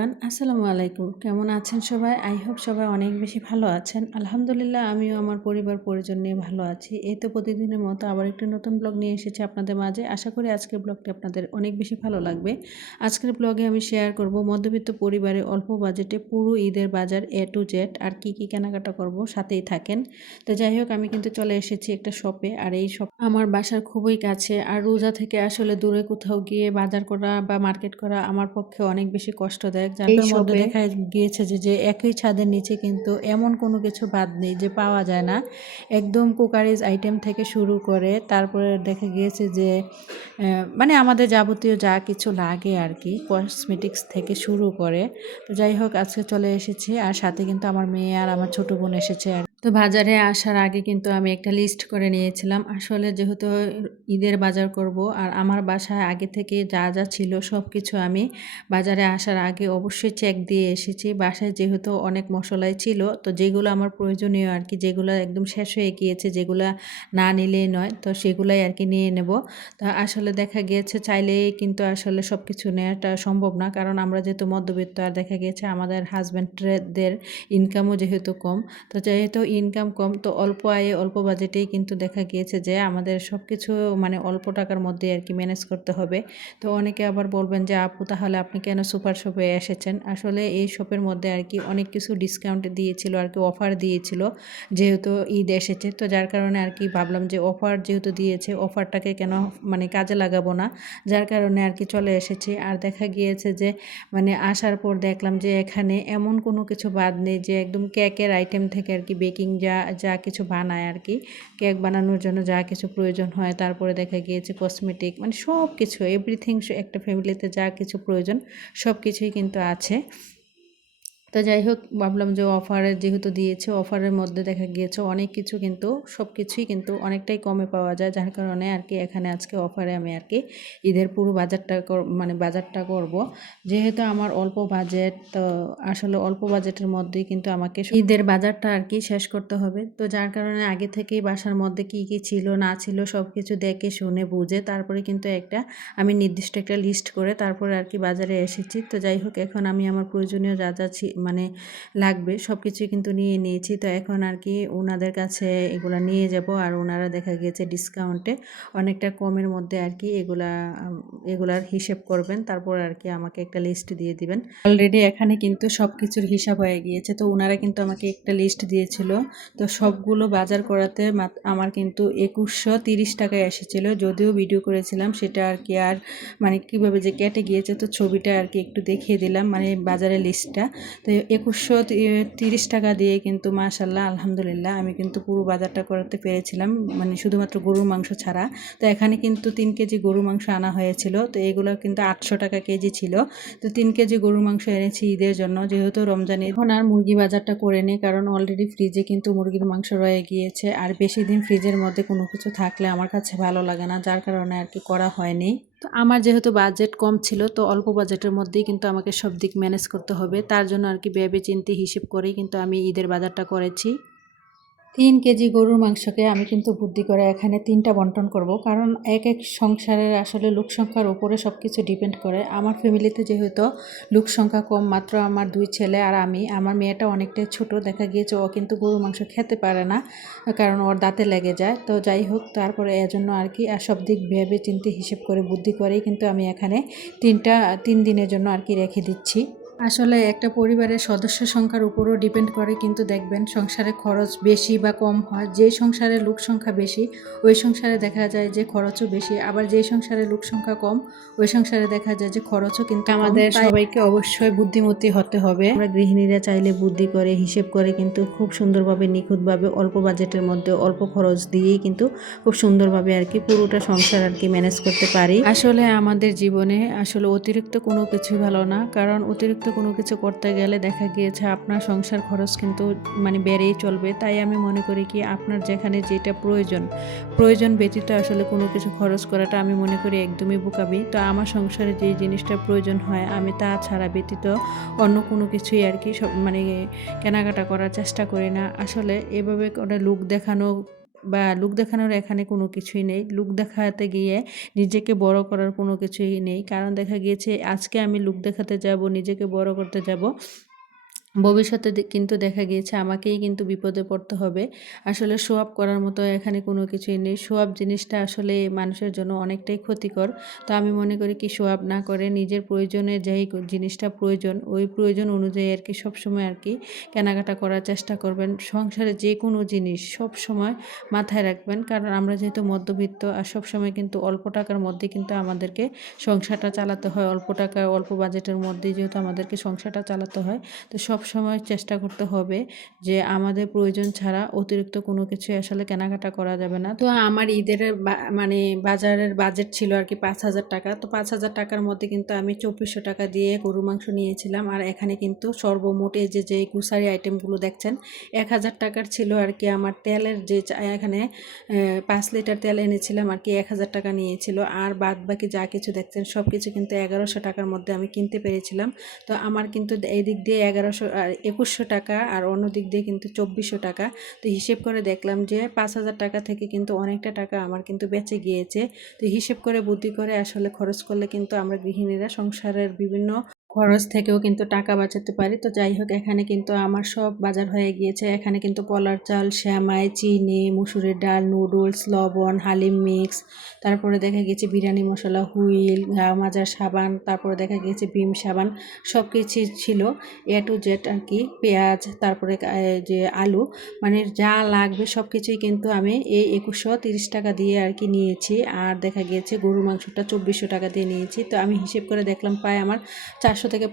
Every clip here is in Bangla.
এভরিওয়ান, আসসালামু আলাইকুম। কেমন আছেন সবাই? আই হোপ সবাই অনেক বেশি ভালো আছেন। আলহামদুলিল্লাহ আমিও আমার পরিবার পরিজন নিয়ে ভালো আছি। এই তো প্রতিদিনের মতো আবার একটি নতুন ব্লগ নিয়ে এসেছি আপনাদের মাঝে। আশা করি আজকের ব্লগটি আপনাদের অনেক বেশি ভালো লাগবে। আজকের ব্লগে আমি শেয়ার করব মধ্যবিত্ত পরিবারে অল্প বাজেটে পুরো ঈদের বাজার A to Z আর কি কেনাকাটা করব, সাথেই থাকেন। তো যাই হোক, আমি কিন্তু চলে এসেছি একটা শপে, আর এই শপ আমার বাসার খুবই কাছে। আর রোজা থেকে আসলে দূরে কোথাও গিয়ে বাজার করা বা মার্কেট করা আমার পক্ষে অনেক বেশি কষ্টদায়ক। যার মধ্যে দেখা গিয়েছে যে একই ছাদের নিচে কিন্তু এমন কোনো কিছু বাদ নেই যে পাওয়া যায় না। একদম কুকারিজ আইটেম থেকে শুরু করে তারপরে দেখা গিয়েছে যে মানে আমাদের যাবতীয় যা কিছু লাগে আর কি, কসমেটিক্স থেকে শুরু করে। তো যাই হোক, আজকে চলে এসেছি, আর সাথে কিন্তু আমার মেয়ে আর আমার ছোট বোন এসেছে। আর তো বাজারে আসার আগে কিন্তু আমি একটা লিস্ট করে নিয়েছিলাম। আসলে যেহেতু ঈদের বাজার করব, আর আমার বাসায় আগে থেকে যা যা ছিল সব কিছু আমি বাজারে আসার আগে অবশ্যই চেক দিয়ে এসেছি। বাসায় যেহেতু অনেক মশলাই ছিল, তো যেগুলো আমার প্রয়োজনীয় আর কি, যেগুলো একদম শেষ হয়ে গিয়েছে, যেগুলো না নিলেই নয়, তো সেগুলাই আর কি নিয়ে নেব। তা আসলে দেখা গিয়েছে চাইলেই কিন্তু আসলে সব কিছু নেওয়াটা সম্ভব না, কারণ আমরা যেহেতু মধ্যবিত্ত, আর দেখা গিয়েছে আমাদের হাজব্যান্ডদের ইনকামও যেহেতু কম। তো যেহেতু ইনকাম কম, তো অল্প আয়ে অল্প বাজেটেই কিন্তু দেখা গিয়েছে যে আমাদের সব কিছু মানে অল্প টাকার মধ্যে আর কি ম্যানেজ করতে হবে। তো অনেকে আবার বলবেন যে আপু তাহলে আপনি কেন সুপার শপে এসেছেন? আসলে এই শপের মধ্যে আর কি অনেক কিছু ডিসকাউন্ট দিয়েছিল আর কি, অফার দিয়েছিল যেহেতু ঈদ এসেছে। তো যার কারণে আর কি ভাবলাম যে অফার যেহেতু দিয়েছে, অফারটাকে কেন মানে কাজে লাগাবো না। যার কারণে আর কি চলে এসেছি। আর দেখা গিয়েছে যে মানে আসার পর দেখলাম যে এখানে এমন কোনো কিছু বাদ নেই, যে একদম কেকের আইটেম থেকে আর কি বেকিং যা যা কিছু বানায় আর কি, কেক বানানোর জন্য যা কিছু প্রয়োজন হয়, তারপরে দেখা গিয়েছে কসমেটিক, মানে সব কিছু এভরিথিং, একটা ফ্যামিলিতে যা কিছু প্রয়োজন সব কিছুই কিন্তু আছে। তো যাই হোক, ভাবলাম যে অফারে যেহেতু দিয়েছে, অফারের মধ্যে দেখা গিয়েছে অনেক কিছু কিন্তু সব কিছুই কিন্তু অনেকটাই কমে পাওয়া যায়। যার কারণে আর কি এখানে আজকে অফারে আমি আর কি ঈদের পুরো বাজারটা মানে বাজারটা করব। যেহেতু আমার অল্প বাজেট, তো আসলে অল্প বাজেটের মধ্যেই কিন্তু আমাকে ঈদের বাজারটা আর কি শেষ করতে হবে। তো যার কারণে আগে থেকেই বাসার মধ্যে কি কি ছিল না ছিল সব কিছু দেখে শুনে বুঝে তারপরে কিন্তু আমি নির্দিষ্ট একটা লিস্ট করে তারপরে আর কি বাজারে এসেছি। তো যাই হোক, এখন আমি আমার প্রয়োজনীয় যা যা মানে লাগবে সব কিছুই কিন্তু নিয়ে নিয়েছি। তো এখন আর কি ওনাদের কাছে এগুলা নিয়ে যাব, আর ওনারা দেখা গিয়েছে ডিসকাউন্টে অনেকটা কমের মধ্যে আর কি এগুলার হিসেব করবেন, তারপর আর কি আমাকে একটা লিস্ট দিয়ে দিবেন। অলরেডি এখানে কিন্তু সব কিছুর হিসাব হয়ে গিয়েছে। তো ওনারা কিন্তু আমাকে একটা লিস্ট দিয়েছিল। তো সবগুলো বাজার করাতে আমার কিন্তু 2130 টাকায় এসেছিল। যদিও ভিডিও করেছিলাম সেটা আর কি, আর মানে কীভাবে যে কেটে গিয়েছে, তো ছবিটা আর কি একটু দেখিয়ে দিলাম, মানে বাজারের লিস্টটা। তো 2130 টাকা দিয়ে কিন্তু মাশাল্লাহ আলহামদুলিল্লাহ আমি কিন্তু পুরো বাজারটা করাতে পেরেছিলাম, মানে শুধুমাত্র গরুর মাংস ছাড়া। তো এখানে কিন্তু 3 কেজি গরুর মাংস আনা হয়েছিল। তো এগুলো কিন্তু 800 টাকা কেজি ছিল। তো 3 কেজি গরুর মাংস এনেছি ঈদের জন্য, যেহেতু রমজান। এখন আর মুরগি বাজারটা করে নিই, কারণ অলরেডি ফ্রিজে কিন্তু মুরগির মাংস রয়ে গিয়েছে, আর বেশি দিন ফ্রিজের মধ্যে কোনো কিছু থাকলে আমার কাছে ভালো লাগে না, যার কারণে আর কি করা হয়নি। তো আমার যেহেতু বাজেট কম ছিল, তো অল্প বাজেটের মধ্যেই কিন্তু আমাকে সব দিক ম্যানেজ করতে হবে। তার জন্য আর কি ভেবে চিন্তে হিসেব করেই কিন্তু আমি ঈদের বাজারটা করেছি। 3 কেজি গরুর মাংসকে আমি কিন্তু বুদ্ধি করে এখানে 3টা বন্টন করব, কারণ এক এক সংসারের আসলে লোক সংখ্যার উপরে সব কিছু ডিপেন্ড করে। আমার ফ্যামিলিতে যেহেতু লোক সংখ্যা কম, মাত্র আমার 2 ছেলে আর আমি, আমার মেয়েটা অনেকটাই ছোট, দেখা গিয়েছে ও কিন্তু গরুর মাংস খেতে পারে না, কারণ ওর দাঁতে লেগে যায়। তো যাই হোক, তারপরে এজন্য আর কি সব দিক ভেবে চিন্তে হিসেব করে বুদ্ধি করেই কিন্তু আমি এখানে 3 দিনের জন্য আর কি রেখে দিচ্ছি। আসলে একটা পরিবারের সদস্য সংখ্যার উপরও ডিপেন্ড করে, কিন্তু দেখবেন সংসারে খরচ বেশি বা কম হয়। যে সংসারে লোক সংখ্যা বেশি ওই সংসারে দেখা যায় যে খরচও বেশি, আবার যে সংসারে লোক সংখ্যা কম ওই সংসারে দেখা যায় যে খরচও কিন্তু আমাদের সবাইকে অবশ্যই বুদ্ধিমতী হতে হবে। আমরা গৃহিণীরা চাইলে বুদ্ধি করে হিসেব করে কিন্তু খুব সুন্দরভাবে নিখুঁতভাবে অল্প বাজেটের মধ্যে অল্প খরচ দিয়েই কিন্তু খুব সুন্দরভাবে আর কি পুরোটা সংসার আর কি ম্যানেজ করতে পারি। আসলে আমাদের জীবনে আসলে অতিরিক্ত কোনো কিছু ভালো না, কারণ অতিরিক্ত কোনো কিছু করতে গেলে দেখা গিয়েছে আপনার সংসার খরচ কিন্তু মানে বেড়েই চলবে। তাই আমি মনে করি কি আপনার যেখানে যেটা প্রয়োজন ব্যতীত আসলে কোনো কিছু খরচ করাটা আমি মনে করি একদমই বোকামি। তো আমার সংসারে যে জিনিসটা প্রয়োজন হয় আমি তা ছাড়া ব্যতীত অন্য কোনো কিছুই আর কি সব মানে কেনাকাটা করার চেষ্টা করি না। আসলে এভাবে করে লোক দেখানো বা লুক দেখানোর এখানে কোনো কিছুই নেই। লুক দেখাতে গিয়ে নিজেকে বড় করার কোনো কিছুই নেই। কারণ দেখা গিয়েছে আজকে আমি লুক দেখাতে যাব, নিজেকে বড় করতে যাব, ভবিষ্যতে কিন্তু দেখা গিয়েছে আমাকেই কিন্তু বিপদে পড়তে হবে। আসলে শো অফ করার মতো এখানে কোনো কিছুই নেই। শো অফ জিনিসটা আসলে মানুষের জন্য অনেকটাই ক্ষতিকর। তো আমি মনে করি কি শো অফ না করে নিজের প্রয়োজনে যেই জিনিসটা প্রয়োজন, ওই প্রয়োজন অনুযায়ী আর কি সবসময় আর কি কেনাকাটা করার চেষ্টা করবেন। সংসারে যে কোনো জিনিস সবসময় মাথায় রাখবেন। কারণ আমরা যেহেতু মধ্যবিত্ত আর সবসময় কিন্তু অল্প টাকার মধ্যে কিন্তু আমাদেরকে সংসারটা চালাতে হয়। অল্প টাকা অল্প বাজেটের মধ্যেই যেহেতু আমাদেরকে সংসারটা চালাতে হয়, তো সবসময় চেষ্টা করতে হবে যে আমাদের প্রয়োজন ছাড়া অতিরিক্ত কোনো কিছু আসলে কেনাকাটা করা যাবে না। তো আমার ঈদের মানে বাজারের বাজেট ছিল আর কি 5,000 টাকা। তো 5,000 টাকার মধ্যে কিন্তু আমি 2400 টাকা দিয়ে গরুর মাংস নিয়েছিলাম। আর এখানে কিন্তু সর্বমোট এই যে গ্রোসারি আইটেমগুলো দেখছেন 1,000 টাকার ছিল আর কি। আমার তেলের যে এখানে 5 লিটার তেল এনেছিলাম আর কি, 1,000 টাকা নিয়েছিল। আর বাদ বাকি যা কিছু দেখছেন সব কিছু কিন্তু 1100 টাকার মধ্যে আমি কিনতে পেরেছিলাম। তো আমার কিন্তু এই দিক দিয়ে 1100 আর 2100 টাকা, আর অন্য দিক দিয়ে কিন্তু 2400 টাকা। তো হিসেব করে দেখলাম যে 5,000 টাকা থেকে কিন্তু অনেকটা টাকা আমার কিন্তু বেঁচে গিয়েছে। তো হিসেব করে বুদ্ধি করে আসলে খরচ করলে কিন্তু আমরা গৃহিণীরা সংসারের বিভিন্ন খরচ থেকেও কিন্তু টাকা বাঁচাতে পারি। তো যাই হোক, এখানে কিন্তু আমার সব বাজার হয়ে গিয়েছে। এখানে কিন্তু পলার চাল, শ্যামাই, চিনি, মুসুরির ডাল, নুডলস, লবণ, হালিম মিক্স, তারপরে দেখা গিয়েছে বিরিয়ানি মশলা, হুইল, গা মাজার সাবান, তারপরে দেখা গিয়েছে ভিম সাবান, সব কিছুই ছিল এ টু জেড আর কি। পেঁয়াজ, তারপরে যে আলু, মানে যা লাগবে সব কিছুই কিন্তু আমি এই 2130 টাকা দিয়ে আর কি নিয়েছি। আর দেখা গিয়েছে গরুর মাংসটা 2400 টাকা দিয়ে নিয়েছি। তো আমি হিসেব করে দেখলাম প্রায় আমার 400 থেকে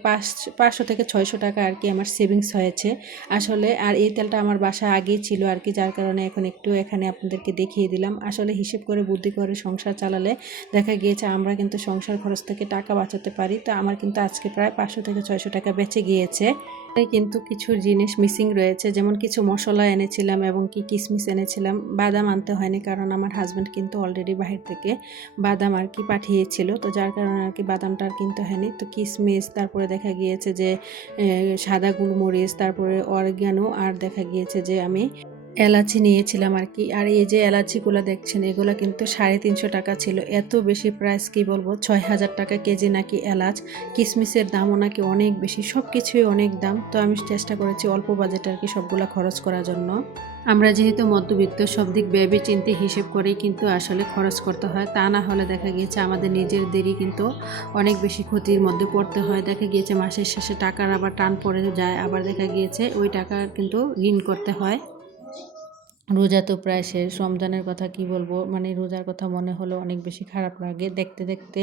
500 থেকে 600 টাকা আর কি আমার সেভিংস হয়েছে আসলে। আর এই তেলটা আমার বাসায় আগেই ছিল আর কি, যার কারণে এখন একটু এখানে আপনাদেরকে দেখিয়ে দিলাম। আসলে হিসেব করে বুদ্ধি করে সংসার চালালে দেখা গিয়েছে আমরা কিন্তু সংসার খরচ থেকে টাকা বাঁচাতে পারি। তো আমার কিন্তু আজকে প্রায় 500 থেকে 600 টাকা বেঁচে গিয়েছে। কিন্তু কিছু জিনিস মিসিং রয়েছে, যেমন কিছু মশলা এনেছিলাম এবং কি কিশমিশ এনেছিলাম। বাদাম আনতে হয়নি কারণ আমার হাজব্যান্ড কিন্তু অলরেডি বাহির থেকে বাদাম আর কি পাঠিয়েছিল, তো যার কারণে আর কি বাদামটা আর কিনতে হয়নি। তো কিশমিশ, তারপরে দেখা গিয়েছে যে সাদা গোলমরিচ, তারপরে অরিগানো, আর দেখা গিয়েছে যে আমি এলাচি নিয়েছিলাম আর কি। আর এই যে এলাচিগুলো দেখছেন এগুলো কিন্তু 350 টাকা ছিল। এত বেশি প্রাইস, কি বলবো, 6,000 টাকা কেজি নাকি এলাচ। কিশমিশের দামও নাকি অনেক বেশি, সব কিছুই অনেক দাম। তো আমি চেষ্টা করেছি অল্প বাজেটে আর কি সবগুলো খরচ করার জন্য। আমরা যেহেতু মধ্যবিত্ত, সব দিক ভেবে চিন্তে হিসেব করেই কিন্তু আসলে খরচ করতে হয়। তা না হলে দেখা গিয়েছে আমাদের নিজেদেরই কিন্তু অনেক বেশি ক্ষতির মধ্যে পড়তে হয়। দেখা গিয়েছে মাসের শেষে টাকার আবার টান পড়ে যায়, আবার দেখা গিয়েছে ওই টাকা কিন্তু ঋণ করতে হয়। রোজা তো প্রায় শেষ। রমজানের কথা কি বলবো, মানে রোজার কথা মনে হলো অনেক বেশি খারাপ লাগে। দেখতে দেখতে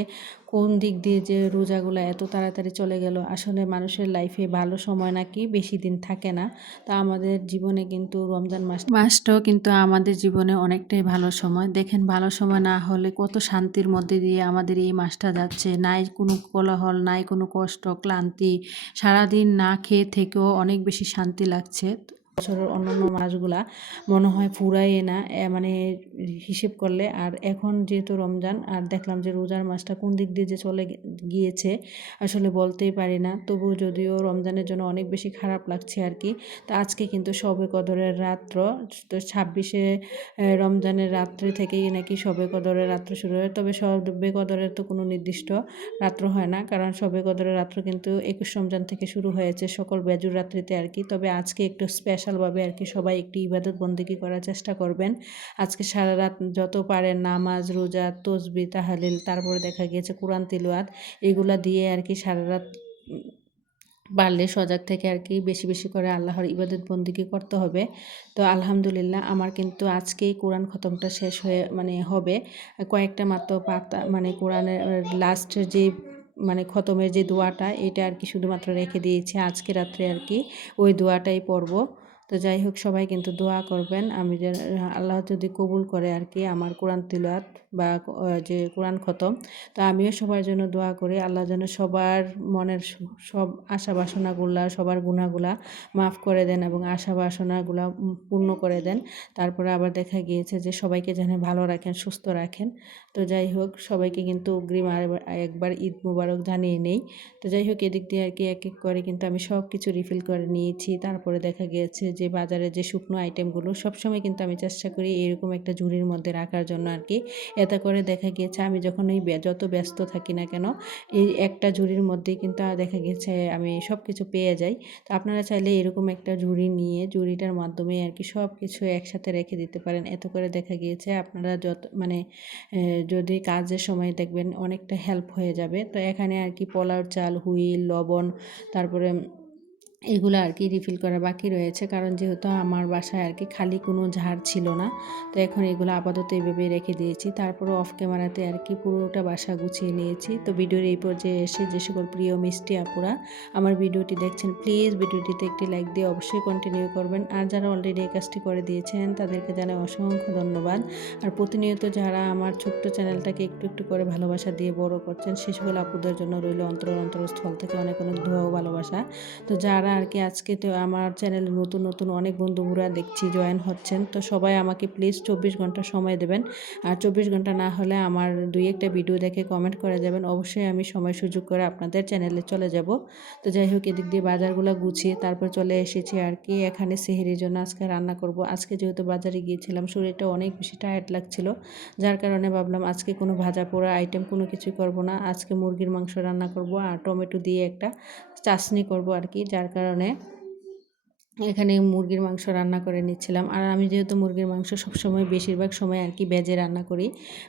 কোন দিক দিয়ে যে রোজাগুলো এত তাড়াতাড়ি চলে গেল। আসলে মানুষের লাইফে ভালো সময় নাকি বেশি দিন থাকে না। তা আমাদের জীবনে কিন্তু রমজান মাসটাও কিন্তু আমাদের জীবনে অনেকটাই ভালো সময়। দেখেন, ভালো সময় না হলে কত শান্তির মধ্যে দিয়ে আমাদের এই মাসটা যাচ্ছে। নাই কোনো কোলাহল, নাই কোনো কষ্ট, ক্লান্তি, সারাদিন না খেয়ে থেকেও অনেক বেশি শান্তি লাগছে। বছরের অন্যান্য মাসগুলা মনে হয় ফুরায় না, মানে হিসেব করলে। আর এখন যেহেতু রমজান, আর দেখলাম যে রোজার মাসটা কোন দিক দিয়ে যে চলে গিয়েছে আসলে বলতেই পারি না। তবু যদিও রমজানের জন্য অনেক বেশি খারাপ লাগছে আর কি। তো আজকে কিন্তু শবে কদরের রাত্র, তো 26শে রমজানের রাত্রি থেকেই নাকি শবে কদরের রাত্র শুরু হয়। তবে শবে কদরের তো কোনো নির্দিষ্ট রাত্র হয় না, কারণ শবে কদরের রাত্র কিন্তু 21 রমজান থেকে শুরু হয়েছে সকল বেজুর রাত্রিতে আর কি। তবে আজকে একটু স্পেশালভাবে আর কি সবাই একটু ইবাদত বন্দেগী করার চেষ্টা করবেন। আজকে সারা রাত যত পারেন নামাজ, রোজা, তসবিহ, তাহলিল, তারপরে দেখা গিয়েছে কোরআন তিলাওয়াত, এগুলা দিয়ে আর কি সারা রাত পারলে সজাগ থেকে আর কি বেশি বেশি করে আল্লাহর ইবাদত বন্দেগী করতে হবে। তো আলহামদুলিল্লাহ আমার কিন্তু আজকেই কোরআন খতমটা শেষ হয়ে হবে। কয়েকটা মাত্র পাতা, মানে কোরআনের লাস্টের যে মানে খতমের যে দোয়াটা, এটা আর কি শুধুমাত্র রেখে দিয়েছি আজকে রাত্রে আর কি, ওই দোয়াটাই পড়ব। তো যাই হোক, সবাই কিন্তু দোয়া করবেন, আমি যে আল্লাহ যদি কবুল করে আর কি আমার কোরআন তিলাওয়াত, বা যে কোরআন খতম। তো আমিও সবার জন্য দোয়া করি, আল্লাহ যেন সবার মনের সব আশা বাসনাগুলা, সবার গুনাহগুলা মাফ করে দেন এবং আশা বাসনাগুলা পূর্ণ করে দেন। তারপরে আবার দেখা গিয়েছে যে সবাইকে যেন ভালো রাখেন, সুস্থ রাখেন। তো যাই হোক, সবাইকে কিন্তু অগ্রিম একবার ঈদ মুবারক জানিয়ে নেই। তো যাই হোক, এদিক দিয়ে আর কি এক এক করে কিন্তু আমি সব কিছু রিফিল করে নিয়েছি। তারপরে দেখা গিয়েছে যে বাজারে যে শুকনো আইটেমগুলো সবসময় কিন্তু আমি চেষ্টা করি এরকম একটা ঝুড়ির মধ্যে রাখার জন্য আর কি। এতে করে দেখা গিয়েছে আমি যখন যত ব্যস্ত থাকি না কেন, এই একটা ঝুড়ির মধ্যেই কিন্তু দেখা গেছে আমি সব কিছু পেয়ে যাই। তো আপনারা চাইলে এরকম একটা ঝুড়ি নিয়ে ঝুড়িটার মাধ্যমে আর কি সব কিছু একসাথে রেখে দিতে পারেন। এতে করে দেখা গিয়েছে আপনারা যত মানে যদি কাজের সময় দেখবেন অনেকটা হেল্প হয়ে যাবে। তো এখানে আর কি পোলাও চাল, হুইল, লবণ, তারপরে এগুলো আর কি রিফিল করা বাকি রয়েছে, কারণ যেহেতু আমার বাসায় আর কি খালি কোনো ঝাড় ছিল না। তো এখন এগুলো আপাতত এইভাবেই রেখে দিয়েছি। তারপরে অফ ক্যামেরাতে আর কি পুরোটা বাসা গুছিয়ে নিয়েছি। তো ভিডিওর এই পর্যায়ে এসে যে সকল প্রিয় মিষ্টি আপুরা আমার ভিডিওটি দেখছেন, প্লিজ ভিডিওটিতে একটি লাইক দিয়ে অবশ্যই কন্টিনিউ করবেন। আর যারা অলরেডি এই কাজটি করে দিয়েছেন তাদেরকে জানাই অসংখ্য ধন্যবাদ। আর প্রতিনিয়ত যারা আমার ছোট্ট চ্যানেলটাকে একটু একটু করে ভালোবাসা দিয়ে বড় করছেন, সে সকল আপুদের জন্য রইল অন্তরস্থল থেকে অনেক অনেক দোয়া ও ভালোবাসা। তো যারা আর কি আজকে তো আমার চ্যানেলে নতুন নতুন অনেক বন্ধুরা দেখছি জয়েন হচ্ছেন, তো সবাই আমাকে প্লিজ 24 ঘন্টা সময় দেবেন। আর 24 ঘন্টা না হলে আমার দুই একটা ভিডিও দেখে কমেন্ট করে যাবেন, অবশ্যই আমি সময় সুযোগ করে আপনাদের চ্যানেলে চলে যাব। তো যাই হোক, এদিক দিয়ে বাজারগুলো গুছিয়ে তারপর চলে এসেছি আর কি এখানে সেহরির জন্য আজকে রান্না করব। আজকে যেহেতু বাজারে গিয়েছিলাম, শরীরটা অনেক বেশি টায়ার্ড লাগছিল, যার কারণে ভাবলাম আজকে কোনো ভাজা পোড়া আইটেম কোনো কিছুই করব না। আজকে মুরগির মাংস রান্না করব আর টমেটো দিয়ে একটা চাশনি করব আর কি, যার কারণে এখানে মুরগির মাংস রান্না করে নিচ্ছিলাম। আর আমি যেহেতু মুরগির মাংস সবসময় বেশিরভাগ সময় আর কি ভেজে রান্না করি,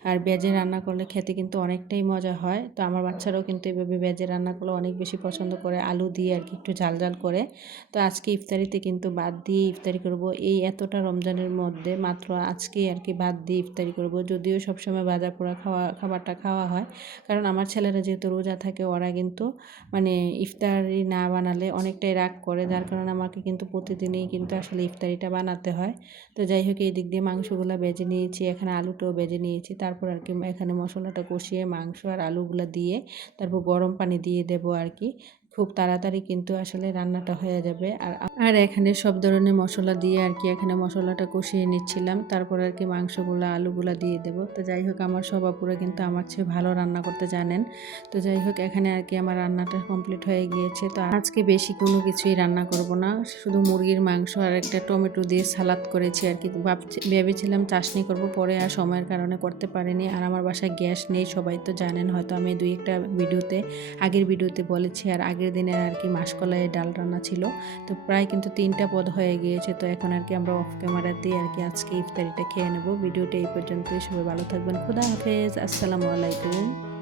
আর ভেজে রান্না করলে খেতে কিন্তু অনেকটাই মজা হয়। তো আমার বাচ্চারাও কিন্তু এভাবে ভেজে রান্না করলে অনেক বেশি পছন্দ করে, আলু দিয়ে আর কি একটু ঝাল ঝাল করে। তো আজকে ইফতারিতে কিন্তু ভাত দিয়ে ইফতারি করব। এই এতটা রমজানের মধ্যে মাত্র আজকেই আর কি ভাত দিয়ে ইফতারি করব, যদিও সবসময় ভাজা পোড়া খাবারটা খাওয়া হয়, কারণ আমার ছেলেরা যেহেতু রোজা থাকে ওরা কিন্তু মানে ইফতারি না বানালে অনেকটাই রাগ করে, যার কারণে আমাকে কিন্তু প্রতিদিনই কিন্তু আসলে ইফতারিটা বানাতে হয়। তো যাই হোক, এই দিক দিয়ে মাংসগুলো ভেজে নিয়েছি, এখানে আলুটাও ভেজে নিয়েছি। তারপর আর কি এখানে মশলাটা কষিয়ে মাংস আর আলুগুলো দিয়ে তারপর গরম পানি দিয়ে দেবো আর কি। খুব তাড়াতাড়ি কিন্তু আসলে রান্নাটা হয়ে যাবে। আর এখানে সব ধরনের মশলা দিয়ে আর কি এখানে মশলাটা কষিয়ে নিচ্ছিলাম। তারপর আর কি মাংসগুলো আলুগুলো দিয়ে দেবো। তো যাই হোক, আমার সব আপুরা কিন্তু আমার চেয়ে ভালো রান্না করতে জানেন। তো যাই হোক, এখানে আর কি আমার রান্নাটা কমপ্লিট হয়ে গিয়েছে। তো আজকে বেশি কোনো কিছুই রান্না করব না, শুধু মুরগির মাংস আর একটা টমেটো দিয়ে সালাদ করেছি আর কি। ভেবেছিলাম চাশনি করব, পরে আর সময়ের কারণে করতে পারিনি। আর আমার বাসায় গ্যাস নেই, সবাই তো জানেন, হয়তো আমি দুই একটা আগের ভিডিওতে বলেছি। আর আগের দিনের আর কি মাসকলাইয়ের ডাল রান্না ছিল। তো প্রায় কিন্তু 3টা পদ হয়ে গিয়েছে। তো এখন আর কি আমরা অফ ক্যামেরাতেই আর কি আজকে ইফতারিটা খেয়ে নেব। ভিডিওটা এই পর্যন্তই। সবাই ভালো থাকবেন। খোদা হাফেজ। আসসালামু আলাইকুম।